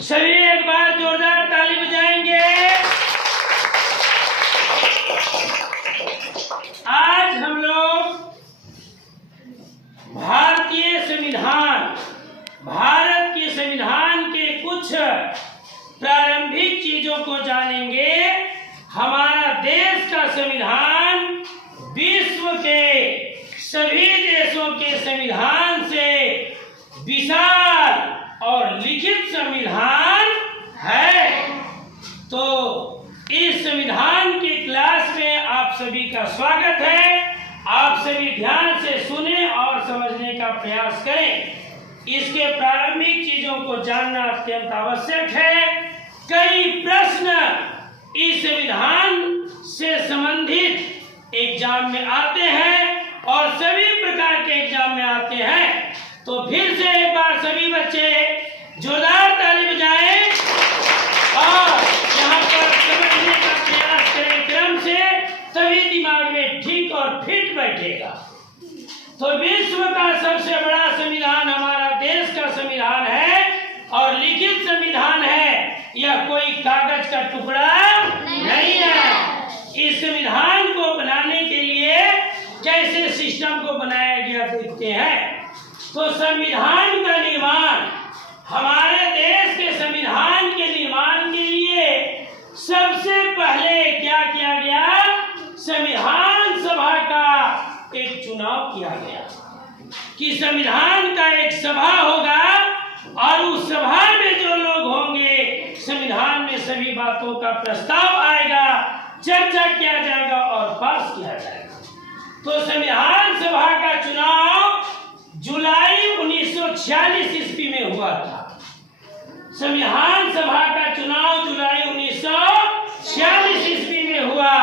सभी एक बार जोरदार ताली बजाएंगे। आज हम लोग भारतीय संविधान, भारत के संविधान के कुछ प्रारंभिक चीजों को जानेंगे। हमारा देश का संविधान विश्व के सभी देशों के संविधान से विशाल और लिखित संविधान है। तो इस संविधान की क्लास में आप सभी का स्वागत है। आप सभी ध्यान से सुने और समझने का प्रयास करें। इसके प्रारंभिक चीजों को जानना अत्यंत आवश्यक है। कई प्रश्न इस संविधान से संबंधित एग्जाम में आते हैं और सभी प्रकार के एग्जाम में आते हैं। तो फिर से एक बार सभी बच्चे जोरदार ताली बजाएं और यहाँ पर समझने का प्रयास करें क्रम से, तभी दिमाग में ठीक और फिट बैठेगा। तो विश्व का सबसे बड़ा संविधान हमारा देश का संविधान है और लिखित संविधान है। यह कोई कागज का टुकड़ा नहीं है। इस संविधान को बनाने के लिए कैसे सिस्टम को बनाया गया देखते हैं। तो संविधान का निर्माण, हमारे देश के संविधान के निर्माण के लिए सबसे पहले क्या किया गया? संविधान सभा का एक चुनाव किया गया कि संविधान का एक सभा होगा और उस सभा में जो लोग होंगे, संविधान में सभी बातों का प्रस्ताव आएगा, चर्चा किया जाएगा और पास किया जाएगा। तो संविधान सभा का चुनाव जुलाई 1946 ईस्वी में हुआ था। संविधान सभा का चुनाव जुलाई 1946 ईस्वी में हुआ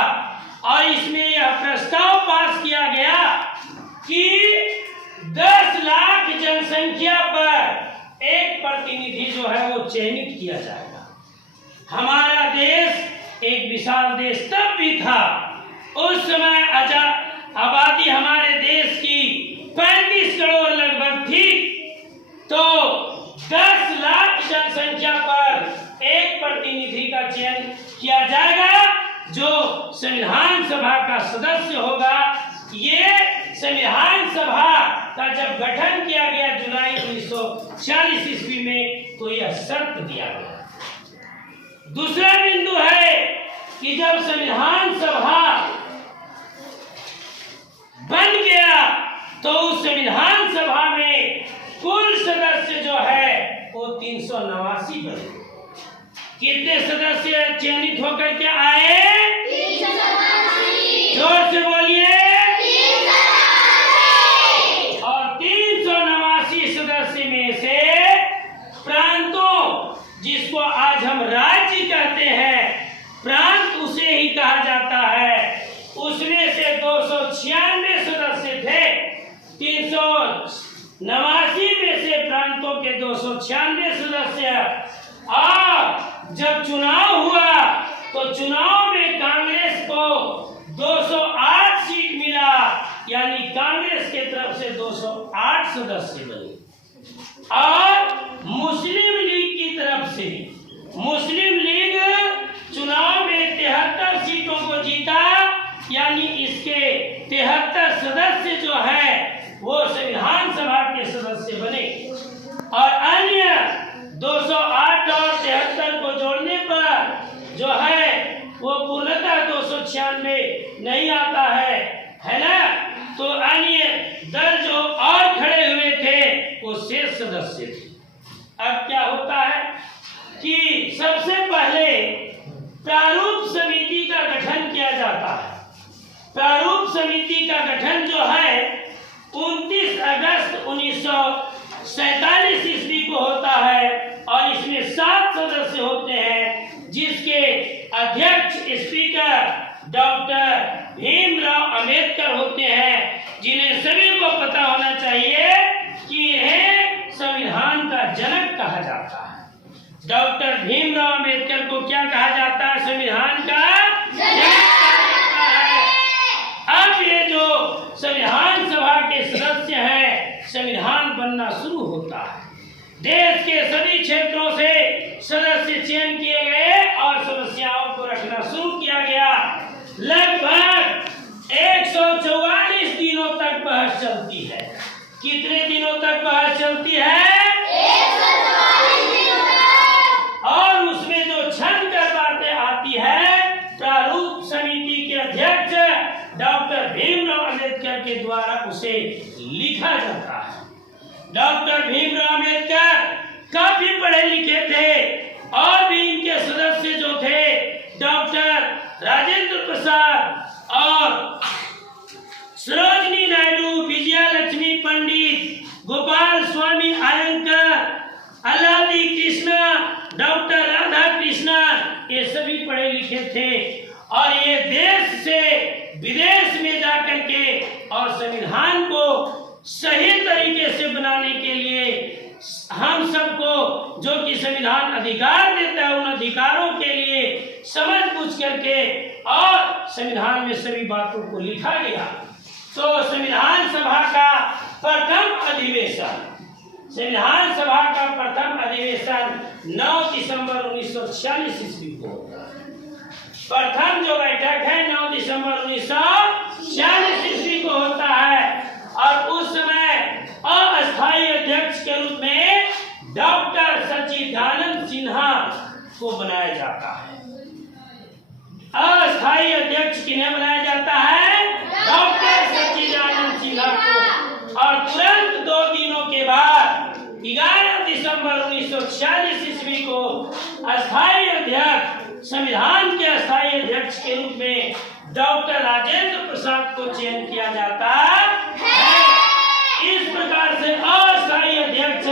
और इसमें यह प्रस्ताव पास किया गया कि 10 लाख जनसंख्या पर एक प्रतिनिधि जो है वो चयनित किया जाएगा। हमारा देश एक विशाल देश तब भी था। उस समय आबादी हमारे देश की 35 करोड़ लगभग थी। तो 10 लाख जनसंख्या पर एक प्रतिनिधि का चयन किया जाएगा जो संविधान सभा का सदस्य होगा। ये संविधान सभा का जब गठन किया गया जुलाई 1946 ईस्वी में, तो यह शर्त दिया गया। दूसरा बिंदु है कि जब संविधान सभा बन गया तो उस संविधान सभा में कुल सदस्य जो है वो 389 बने। कितने सदस्य चयनित होकर के आए? 389। जोर से बोलिए। 389। और 389 सदस्य में से प्रांतों, जिसको आज हम राज्य कहते हैं, प्रांत उसे ही कहा जाता है, उसमें से 296 सदस्य थे। 389 में से प्रांतों के 296 सदस्य। और जब चुनाव हुआ तो चुनाव में कांग्रेस को 208 सीट मिला, यानी कांग्रेस के तरफ से 208 सदस्य बने। और मुस्लिम लीग की तरफ से, मुस्लिम लीग चुनाव में 73 सीटों को जीता, यानी इसके 73 सदस्य जो है वो संविधान सभा के सदस्य बने। और अन्य 208 और 73 को जोड़ने पर जो है वो पूर्णतः 296 नहीं आता है ना। तो अन्य दल जो और खड़े हुए थे वो शेष सदस्य थे। अब क्या होता है कि सबसे पहले प्रारूप समिति का गठन किया जाता है। प्रारूप समिति का गठन जो है 29 अगस्त 1947 ईस्वी को होता है और इसमें 7 सदस्य होते हैं, जिसके अध्यक्ष स्पीकर डॉक्टर भीमराव अंबेडकर होते हैं, जिन्हें सभी को पता होना चाहिए कि यह संविधान का जनक कहा जाता है। डॉक्टर भीमराव अंबेडकर को क्या कहा जाता है? संविधान का जनक कहा जाता है। अब ये जो संविधान सभा के सदस्य हैं, संविधान बनना शुरू होता है। देश के सभी क्षेत्रों से बहस चलती है 144 दिनों तक। और उसमें जो छन कर बातें आती है प्रारूप समिति के अध्यक्ष डॉक्टर भीमराव अंबेडकर के द्वारा उसे लिखा जाता है। डॉक्टर भीमराव अंबेडकर काफी पढ़े लिखे थे और भी इनके सदस्य जो थे डॉक्टर राजेंद्र प्रसाद और सरोजनी नायडू, विजया लक्ष्मी पंडित, गोपाल स्वामी आयंकर, अल्लादी कृष्णा, डॉक्टर राधा कृष्णा, ये सभी पढ़े लिखे थे और ये देश से विदेश में जाकर के और संविधान को सही तरीके से बनाने के लिए हम सबको जो कि संविधान अधिकार देता है उन अधिकारों के लिए समझ बूझ करके और संविधान में सभी बातों को लिखा गया। तो संविधान सभा का प्रथम अधिवेशन 9 दिसंबर 1946 ईस्वी को होता है। प्रथम जो बैठक है 9 दिसंबर 1946 ईस्वी को होता है और उस समय अस्थायी अध्यक्ष के रूप में डॉक्टर सच्चिदानंद सिन्हा को बनाया जाता है। अस्थायी अध्यक्ष किन्हें बनाया जाता है? डॉक्टर सच्चिदानंद सिन्हा को। और तुरंत 2 दिनों के बाद 11 दिसंबर 1946 ईस्वी को अस्थायी अध्यक्ष, संविधान के अस्थायी अध्यक्ष के रूप में डॉक्टर राजेंद्र प्रसाद को चयन किया जाता है। इस प्रकार से अस्थायी अध्यक्ष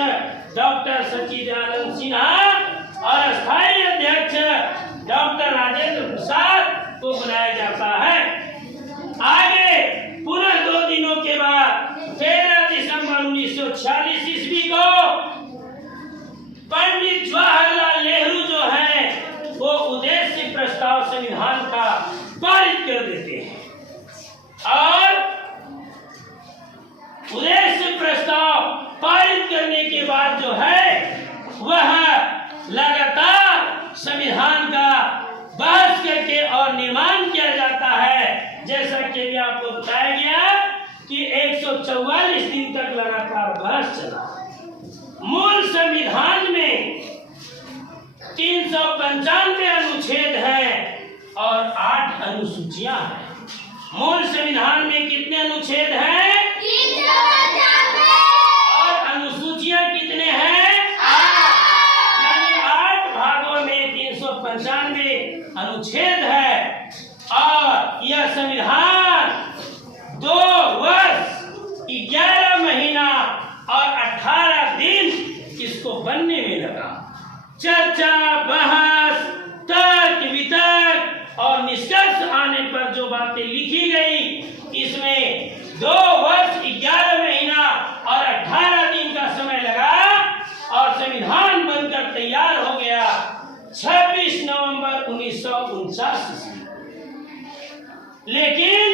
डॉक्टर सच्चिदानंद सिन्हा और अस्थायी अध्यक्ष डॉक्टर राजेंद्र प्रसाद को बनाया जाता है। आगे पुनः 2 दिनों के बाद 13 दिसंबर 1946 ईस्वी को पंडित जवाहरलाल नेहरू जो है वो उद्देश्य प्रस्ताव संविधान का पारित कर देते हैं और उद्देश्य प्रस्ताव पारित करने के बाद जो है वह लगातार संविधान का बहस करके और निर्माण किया जाता है। जैसा कि भी आपको बताया गया कि 144 दिन तक लगातार बहस चला। मूल संविधान में 395 अनुच्छेद हैं और 8 अनुसूचियां हैं। मूल संविधान में कितने अनुच्छेद हैं? 395। और अनुसूचियां कितने हैं? 8। यानी 8 भागों में 395 अनुच्छेद है और यह संविधान 2 वर्ष 11 महीना और 18 दिन इसको बनने में लगा। चर्चा, बहस, तर्क वितर्क और निष्कर्ष आने पर जो बातें लिखी गई इसमें 2 वर्ष 11 महीना और 18 दिन का समय लगा और संविधान बनकर तैयार हो गया 26 नवंबर 1949 ईस्वी। लेकिन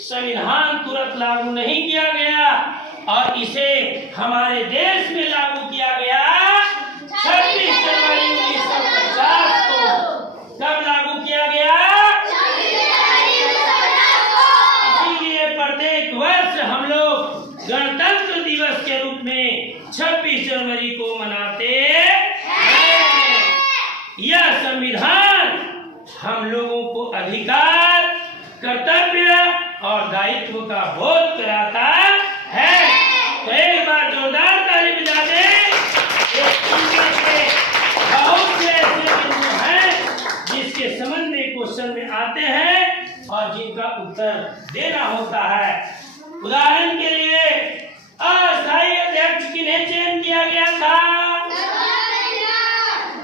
संविधान तुरंत लागू नहीं किया गया और इसे हमारे देश में लागू किया गया 26 जनवरी 1950 को। कब लागू किया गया? 26 जनवरी 1950 को। इसीलिए प्रत्येक वर्ष हम लोग गणतंत्र दिवस के रूप में 26 जनवरी को मनाते हैं। यह संविधान हम लोगों को अधिकार, कर्तव्य और दायित्व का बोध कराता है। तो एक बार जोरदार ताली बजा दें। बहुत से ऐसे बिंदु हैं जिसके संबंध में क्वेश्चन में आते हैं और जिनका उत्तर देना होता है। उदाहरण के लिए अस्थायी अध्यक्ष किन्हें चयन किया गया था?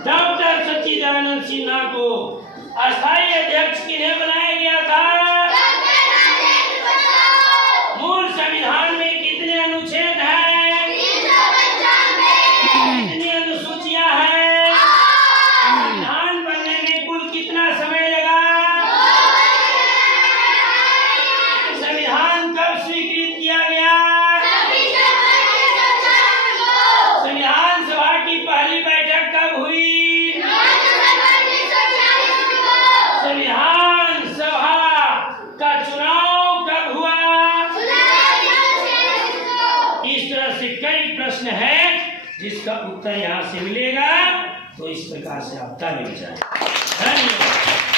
डॉक्टर सच्चिदानंद सिन्हा को। अस्थायी अध्यक्ष किन्हें बनाया गया था? मूल संविधान में कितने अनुच्छेद हैं? 395। कितनी अनुसूचियां हैं? संविधान बनने में कुल कितना समय लगा? संविधान कब स्वीकृत किया गया? 26 जनवरी 1946 को। संविधान सभा की पहली बैठक कब हुई? 9 दिसंबर 1946 को। संविधान सभा जिसका उत्तर यहाँ से मिलेगा तो इस प्रकार से आप ताली बजाएं। धन्यवाद।